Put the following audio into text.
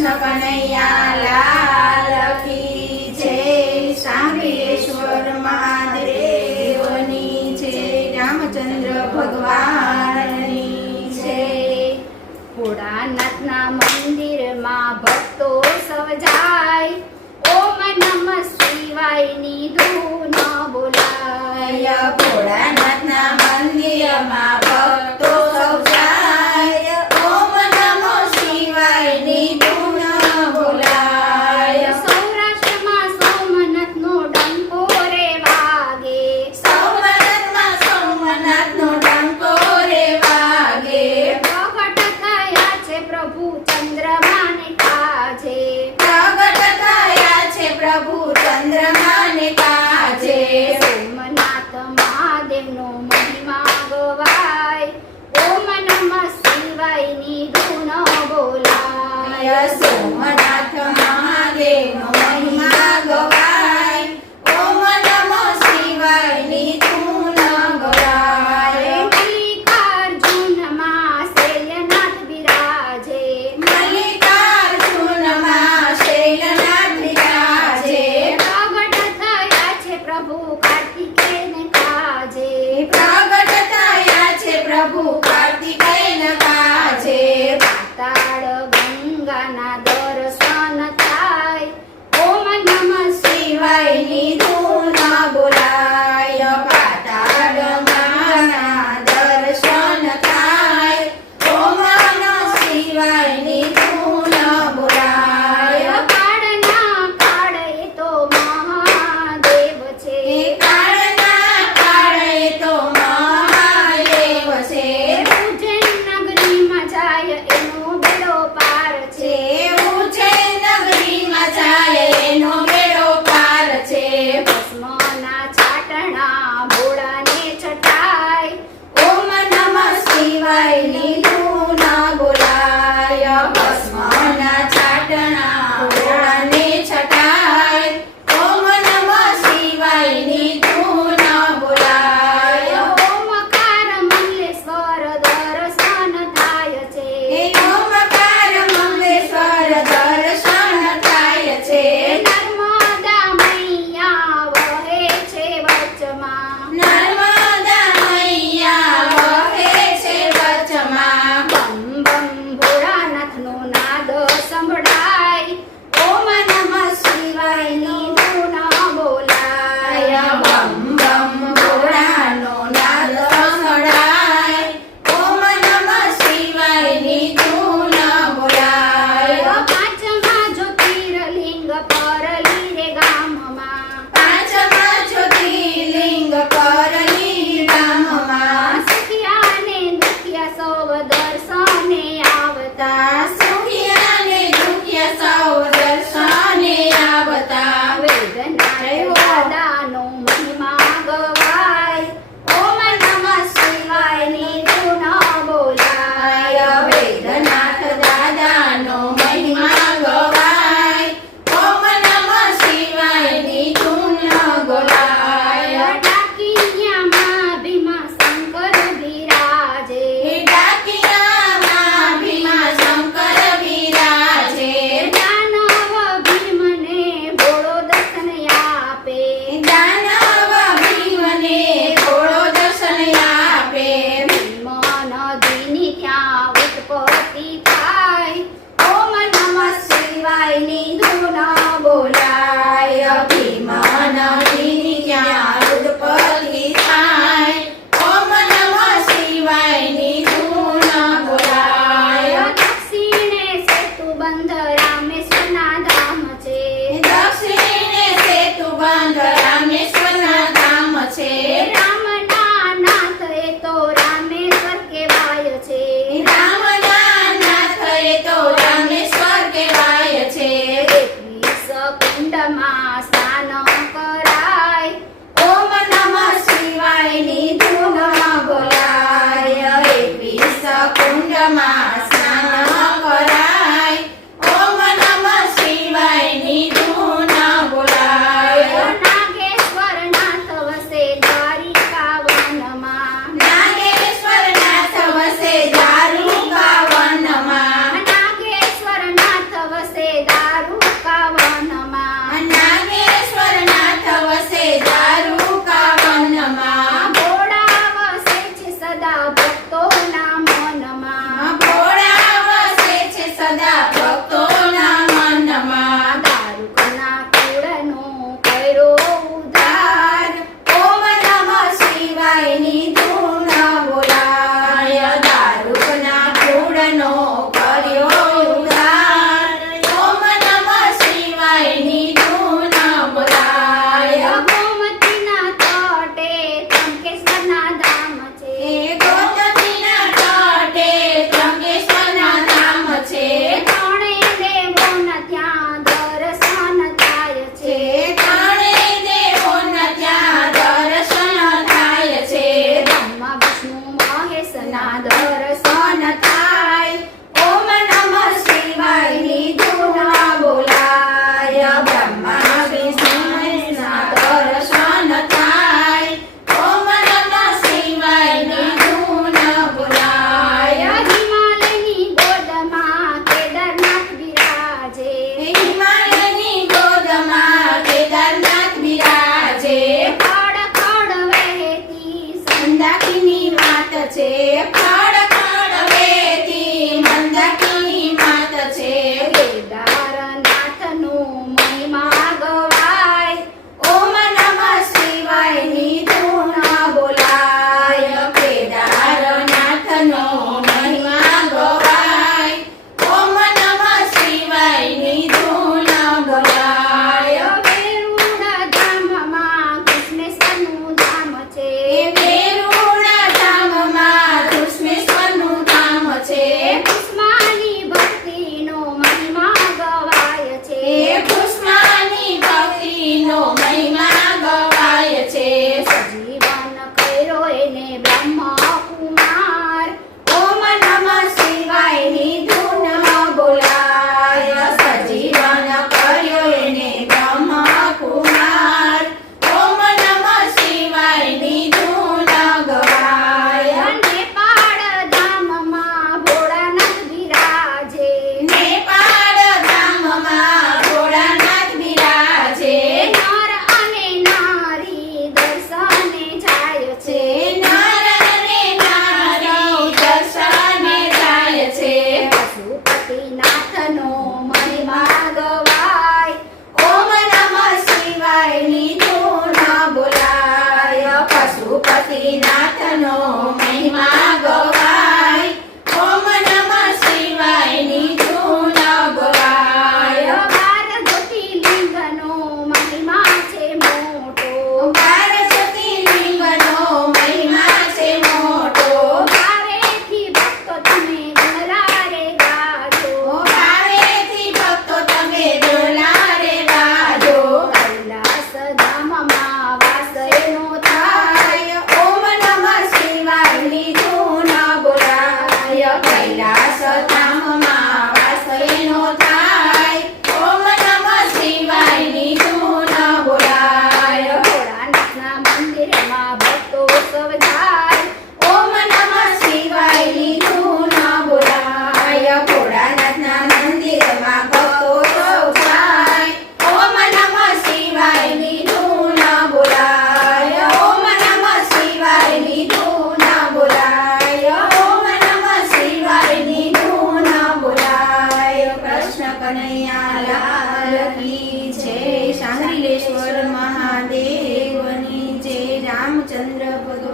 કૃષ્ણ કનૈયા લાલ કી જય। સાંભળેશ્વર મહાદેવની જય। રામચંદ્ર ભગવાનની જય। ભોળાનાથના મંદિરમાં ભક્તો સૌ જાય, ઓમ નમઃ શિવાયની ધૂન બોલાય। ભોળાનાથના મંદિરમાં ભક્તો સૌ જાય, ઓમ નમઃ શિવાયની ધૂન બોલાય। સૌરાષ્ટ્રમાં સોમનાથનો ડંકો રે વાગે, સોમનાથમાં સોમનાથનો ડંકો રે વાગે। પ્રગટ થયા છે પ્રભુ ચંદ્રમાને કાજે, પ્રગટ થયા છે પ્રભુ ચંદ્રમાને કાજે। સોમનાથ મહાદેવનો મહિમા ગવાય, ઓમ નમઃ શિવાયની ધૂન બોલાય। સોમનાથ મહાદેવનો મહિમા ગવાય, ઓમ નમઃ શિવાયની ધૂન ગવાય। મલ્લિકાર્જુનમાં શૈલનાથ બિરાજે, મલ્લિકાર્જુનમાં શૈલનાથ બિરાજે। પ્રગટ થયા છે પ્રભુ કાર્તિકેયને કાજે, પ્રગટ થયા છે પ્રભુ કાર્તિકેયન કાજે। પાતાળ ગંગાના દર્શન થાય, ઓમ નમઃ શિવાયની ધૂન બોલાય। પાતાળ ગંગાના દર્શન થાય, ઓમ નમઃ શિવાયની ધૂન બોલાય। કાળના કાળ એ તો મહાદેવ છે, કાળના કાળે તો મહાદેવ છે। ઉજ્જૈન નગરીમાં જાય એનો બેડો પાર છે, ઉજ્જૈન નગરીમાં જાય એનો બેડો પાર છે। ભસ્મના છાટણા ભોળાને છટાય, ઓમ નમઃ શિવાયની ધૂન બોલાય। ભસ્મના છાટણા ભોળાને છટાય, ઓમ નમઃ શિવાયની ધૂન બોલાય। ઓમકાર મંગલેશ્વર દર્શન થાય છે, ઓમકાર મંગલેશ્વર દર્શન થાય છે। નર્મદા મૈયા વહે છે વચમાં, નર્મદા મૈયા વહે છે વચમાં। બમ બમ ભોળાનાથનો નાદ સંભળાય, ઓમ નમઃ શિવાયની ધૂન બોલાય। બમ બમ ભોળાનો નાદ સંભળાય, ઓમ નમઃ શિવાયની ધૂન બોલાય। પાંચમા જ્યોતિર્લિંગ પરલી રે ગામમાં, પાંચમા જ્યોતિર્લિંગ પરલી ગામમાં। સુખિયા ને દુખિયા સૌ દર્શને આવતા, સુખિયા ને દુખિયા સૌ દર્શને આવતા। વેદનાથ દાદાનો મહિમા ગવાય, ઓમ નમઃ શિવાયની ધૂન બોલાય। વેદનાથ દાદાનો મહિમા ગવાય, ઓમ નમઃ શિવાયની ધૂન બોલાય। ડાકિયામાં ભીમા શંકર બિરાજે, ડાકિયામાં ભીમા શંકર બિરાજે। દાનવ ભીમને ભોળો દર્શન આપે, દાનવ ભીમને ભોળો દર્શન આપે। ભીમ નદીની ત્યાં ઉત્પત્તિ થાય, ઓમ નમઃ શિવાયની ધૂન બોલાય। ભીમ નદીની ત્યાં ઉત્પત્તિ થાય, ઓમ નમઃ શિવાયની ધૂન બોલાય। દક્ષિણે સેતુબંધ રામેશ્વરના ધામ છે, દક્ષિણે સેતુબંધ રામેશ્વરના ધામ છે। રામના નાથ એ તો રામેશ્વર કહેવાય છે, રામના નાથ એ તો રામેશ્વર કહેવાય છે। 21 કુંડમાં સ્નાન કરાય, ઓમ નમઃ શિવાયની ધૂન બોલાય। 21 કુંડમાં સ્નાન કરાય, ઓમ જાય. ઓમ નમઃ શિવાયની ધૂન બોલાય. ભોળાનાથના મંદિરમાં ભક્તો સૌ જાય. ઓમ નમઃ શિવાયની ધૂન બોલાય. ભોળાનાથના મંદિરમાં ભક્તો સૌ જાય. ઓમ નમઃ શિવાયની ધૂન બોલાય. ઓમ નમઃ શિવાયની ધૂન બોલાય. ઓમ નમઃ શિવાયની ધૂન બોલાય. કૃષ્ણ કનૈયા લાલ કી જય. શાંતિલેશ્વર મહાદેવની જય. રામચંદ્ર ભગવાન